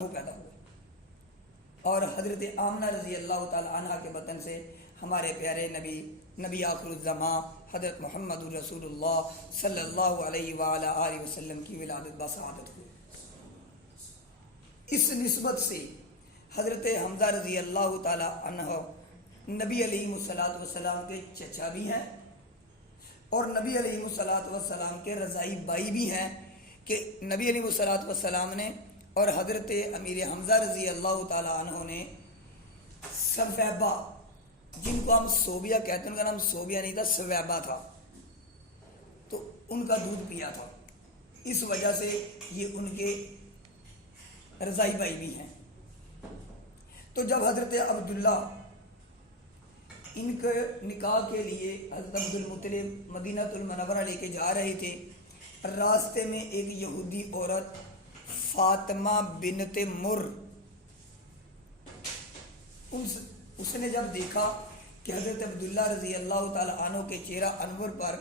پیدا ہوئے اور حضرت آمنہ رضی اللہ تعالی عنہ کے بطن سے ہمارے پیارے نبی آخر الزمان حضرت محمد رسول اللہ صلی اللہ علیہ وآلہ وسلم کی ولادت بسعادت ہوئی۔ اس نسبت سے حضرت حمزہ رضی اللہ تعالی عنہ نبی علیہ السلام کے چچا بھی ہیں اور نبی علیہ السلام کے رضائی بھائی بھی ہیں کہ نبی علیہ السلام نے اور حضرت امیر حمزہ رضی اللہ تعالی عنہ نے سویبہ، جن کو ہم صوبیہ کہتے ہیں، ان کا نام صوبیہ نہیں تھا، سویبہ تھا، تو ان کا دودھ پیا تھا، اس وجہ سے یہ ان کے رضائی بھائی بھی ہیں۔ تو جب حضرت عبداللہ ان کے نکاح کے لیے حضرت عبد المطلب مدینہ المنورہ لے کے جا رہے تھے، راستے میں ایک یہودی عورت فاطمہ بنت مر، اس نے جب دیکھا کہ حضرت عبداللہ رضی اللہ تعالی عنہ کے چہرہ انور پر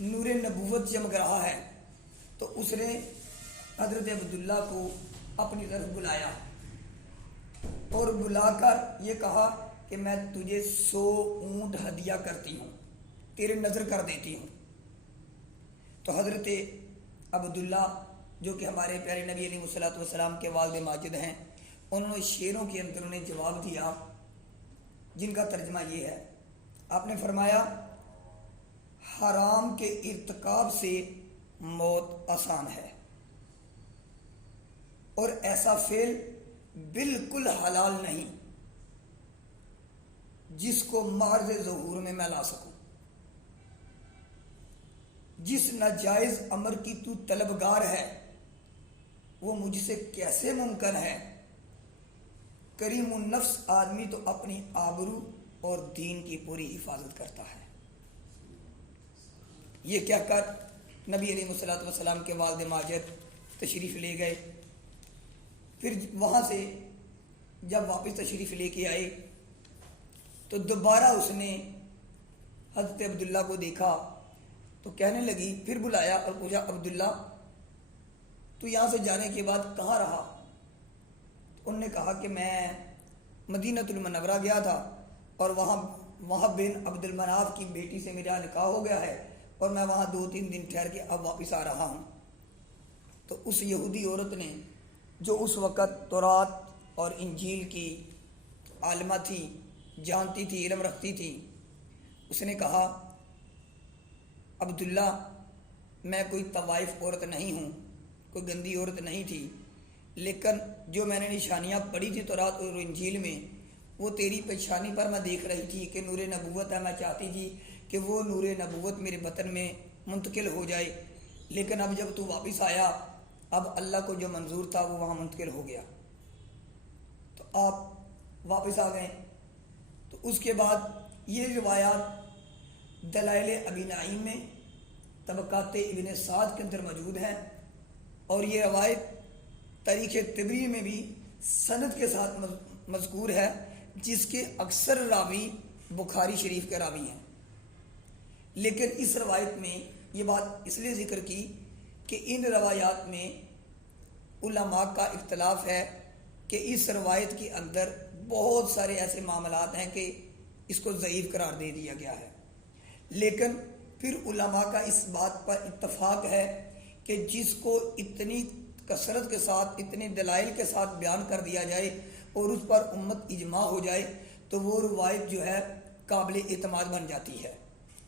نور نبوت چمک رہا ہے، تو اس نے حضرت عبداللہ کو اپنی طرف بلایا اور بلا کر یہ کہا کہ میں تجھے 100 اونٹ ہدیہ کرتی ہوں، تیرے نظر کر دیتی ہوں۔ تو حضرت عبداللہ جو کہ ہمارے پیارے نبی علیہ السلام کے والد ماجد ہیں، انہوں نے شعروں کے اندر انہیں جواب دیا جن کا ترجمہ یہ ہے۔ آپ نے فرمایا، حرام کے ارتکاب سے موت آسان ہے اور ایسا فعل بالکل حلال نہیں جس کو محض ظہور میں لا سکوں۔ جس ناجائز امر کی تو طلبگار ہے وہ مجھ سے کیسے ممکن ہے؟ کریم النفس آدمی تو اپنی آبرو اور دین کی پوری حفاظت کرتا ہے۔ یہ کہہ کر نبی علیہ السلام کے والد ماجد تشریف لے گئے۔ پھر وہاں سے جب واپس تشریف لے کے آئے تو دوبارہ اس نے حضرت عبداللہ کو دیکھا تو کہنے لگی، پھر بلایا اور پوچھا، عبداللہ تو یہاں سے جانے کے بعد کہاں رہا؟ انہوں نے کہا کہ میں مدینہ المنورہ گیا تھا اور وہاں بن عبد المناف کی بیٹی سے میرا نکاح ہو گیا ہے اور میں وہاں 2-3 دن ٹھہر کے اب واپس آ رہا ہوں۔ تو اس یہودی عورت نے، جو اس وقت تورات اور انجیل کی عالمہ تھی، جانتی تھی، علم رکھتی تھی، اس نے کہا، عبداللہ میں کوئی طوائف عورت نہیں ہوں، کوئی گندی عورت نہیں تھی، لیکن جو میں نے نشانیاں پڑھی تھی تورات اور انجیل میں، وہ تیری پریشانی پر میں دیکھ رہی تھی کہ نور نبوت ہے، میں چاہتی تھی کہ وہ نور نبوت میرے بطن میں منتقل ہو جائے، لیکن اب جب تو واپس آیا، اب اللہ کو جو منظور تھا وہ وہاں منتقل ہو گیا، تو آپ واپس آ گئے۔ تو اس کے بعد یہ روایات دلائل ابی نعیم میں، طبقات ابن سعد کے اندر موجود ہیں، اور یہ روایت تاریخ طبری میں بھی سند کے ساتھ مذکور ہے، جس کے اکثر راوی بخاری شریف کے راوی ہیں۔ لیکن اس روایت میں یہ بات اس لیے ذکر کی کہ ان روایات میں علماء کا اختلاف ہے کہ اس روایت کے اندر بہت سارے ایسے معاملات ہیں کہ اس کو ضعیف قرار دے دیا گیا ہے، لیکن پھر علماء کا اس بات پر اتفاق ہے کہ جس کو اتنی کثرت کے ساتھ، اتنے دلائل کے ساتھ بیان کر دیا جائے اور اس پر امت اجماع ہو جائے تو وہ روایت جو ہے قابل اعتماد بن جاتی ہے،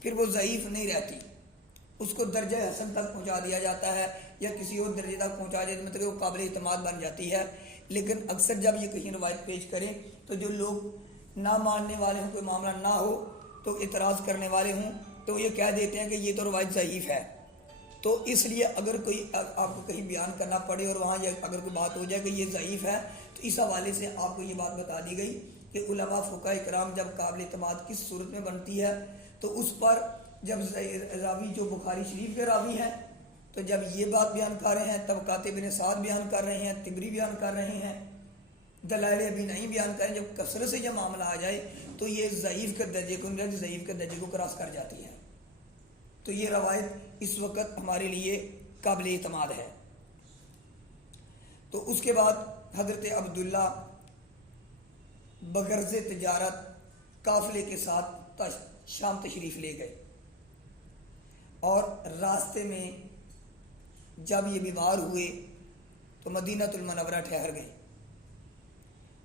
پھر وہ ضعیف نہیں رہتی، اس کو درجہ حسن تک پہنچا دیا جاتا ہے یا کسی اور درجے تک پہنچا دیا، مطلب کہ وہ قابل اعتماد بن جاتی ہے۔ لیکن اکثر جب یہ کہیں روایت پیش کریں تو جو لوگ نہ ماننے والے ہوں، کوئی معاملہ نہ ہو تو اعتراض کرنے والے ہوں، تو یہ کہہ دیتے ہیں کہ یہ تو روایت ضعیف ہے۔ تو اس لیے اگر کوئی آپ کو کہیں بیان کرنا پڑے اور وہاں اگر کوئی بات ہو جائے کہ یہ ضعیف ہے، تو اس حوالے سے آپ کو یہ بات بتا دی گئی کہ علماء فقہاء کرام جب قابل اعتماد کس صورت میں بنتی ہے تو اس پر جب راوی جو بخاری شریف کے راوی ہیں، تو جب یہ بات بیان کر رہے ہیں، طبقات ابن سعد بیان کر رہے ہیں، طبری بیان کر رہے ہیں، دلائل ابی نعیم بیان کر رہے ہیں، جب کثرت سے جب معاملہ آ جائے تو یہ ضعیف کے درجے کو کراس کر جاتی ہے۔ تو یہ روایت اس وقت ہمارے لیے قابل اعتماد ہے۔ تو اس کے بعد حضرت عبداللہ بغرض تجارت قافلے کے ساتھ شام تشریف لے گئے، اور راستے میں جب یہ بیمار ہوئے تو مدینہ المنورہ ٹھہر گئے۔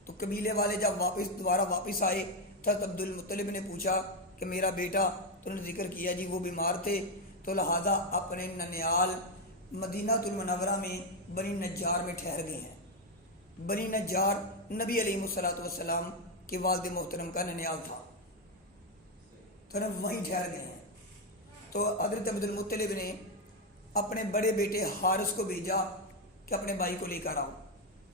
تو قبیلے والے جب دوبارہ واپس آئے تو عبد المطلب نے پوچھا کہ میرا بیٹا، تو نے ذکر کیا جی وہ بیمار تھے، تو لہذا اپنے ننیال مدینہ المنورہ میں بنی نجار میں ٹھہر گئے ہیں۔ بنی نجار نبی علیہ الصلوۃ والسلام کے والد محترم کا ننیال تھا، تو وہیں ٹھہر گئے ہیں۔ تو حضرت عبد المطلب نے اپنے بڑے بیٹے حارث کو بھیجا کہ اپنے بھائی کو لے کر آؤ۔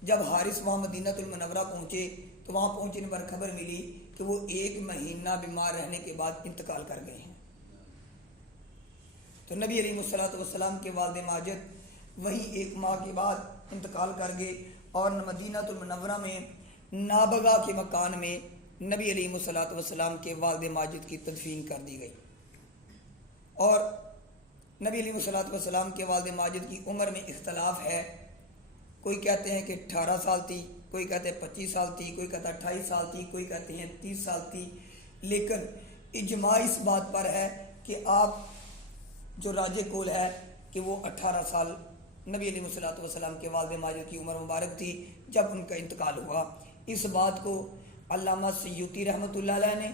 جب حارث وہاں مدینہ المنورہ پہنچے تو وہاں پہنچنے پر خبر ملی کہ وہ 1 مہینہ بیمار رہنے کے بعد انتقال کر گئے ہیں۔ تو نبی علیہ الصلوۃ والسلام کے والد ماجد وہی 1 ماہ کے بعد انتقال کر گئے، اور مدینہ المنورہ میں نابغہ کے مکان میں نبی علیہ الصلوۃ والسلام کے والد ماجد کی تدفین کر دی گئی۔ اور نبی علیہ الصلوۃ والسلام کے والد ماجد کی عمر میں اختلاف ہے، کوئی کہتے ہیں کہ 18 سال تھی، کوئی کہتے ہیں 25 سال تھی، کوئی کہتا ہے 28 سال تھی، کوئی کہتے ہیں 30 سال تھی، لیکن اجماع اس بات پر ہے کہ آپ جو راج قول ہے کہ وہ 18 سال نبی علیہ الصلوۃ والسلام کے والد ماجد کی عمر مبارک تھی جب ان کا انتقال ہوا۔ اس بات کو علامہ سیوطی رحمۃ اللہ علیہ نے،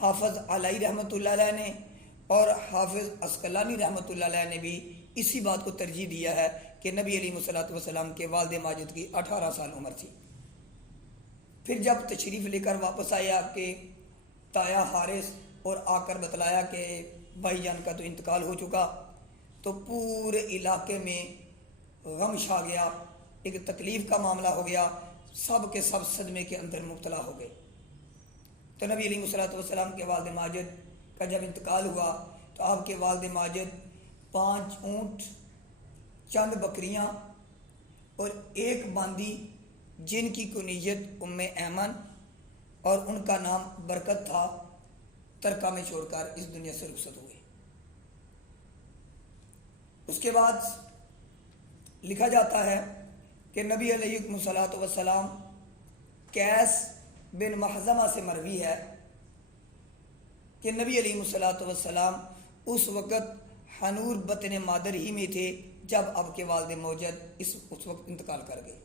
حافظ علی رحمۃ اللہ علیہ نے اور حافظ عسقلانی رحمۃ اللہ علیہ نے بھی اسی بات کو ترجیح دیا ہے کہ نبی علیہ الصلوۃ والسلام کے والد ماجد کی 18 سال عمر تھی۔ پھر جب تشریف لے کر واپس آئے آپ کے تایا حارث اور آ کر بتلایا کہ بھائی جان کا تو انتقال ہو چکا، تو پورے علاقے میں غم چھا گیا، ایک تکلیف کا معاملہ ہو گیا، سب کے سب صدمے کے اندر مبتلا ہو گئے۔ تو نبی علیہ الصلوۃ والسلام کے والد ماجد کا جب انتقال ہوا تو آپ کے والد ماجد 5 اونٹ، چند بکریاں اور 1 باندی جن کی کنیت ام ایمن اور ان کا نام برکت تھا، ترکہ میں چھوڑ کر اس دنیا سے رخصت ہوئے۔ اس کے بعد لکھا جاتا ہے کہ نبی علیہ الصلوۃ والسلام، قیس بن محزمہ سے مروی ہے کہ نبی علیہ الصلوۃ والسلام اس وقت حنور بطن مادر ہی میں تھے جب آپ کے والد موجد اس وقت انتقال کر گئے،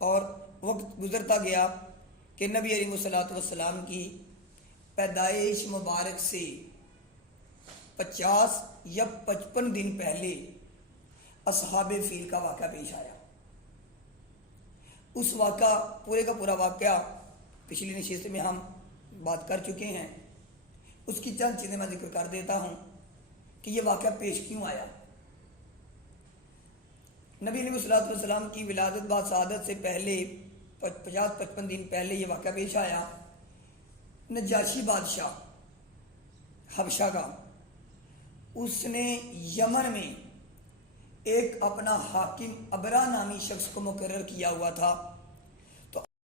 اور وقت گزرتا گیا کہ نبی علیہ الصلوۃ والسلام کی پیدائش مبارک سے 50 یا 55 دن پہلے اصحاب فیل کا واقعہ پیش آیا۔ اس واقعہ پورے کا پورا واقعہ پچھلی نشست میں ہم بات کر چکے ہیں، اس کی چند چیزیں میں ذکر کر دیتا ہوں کہ یہ واقعہ پیش کیوں آیا۔ نبی علیہ الصلوۃ والسلام کی ولادت بعد سعادت سے پہلے 50-55 دن پہلے یہ واقعہ پیش آیا۔ نجاشی بادشاہ حبشہ کا، اس نے یمن میں ایک اپنا حاکم ابرا نامی شخص کو مقرر کیا ہوا تھا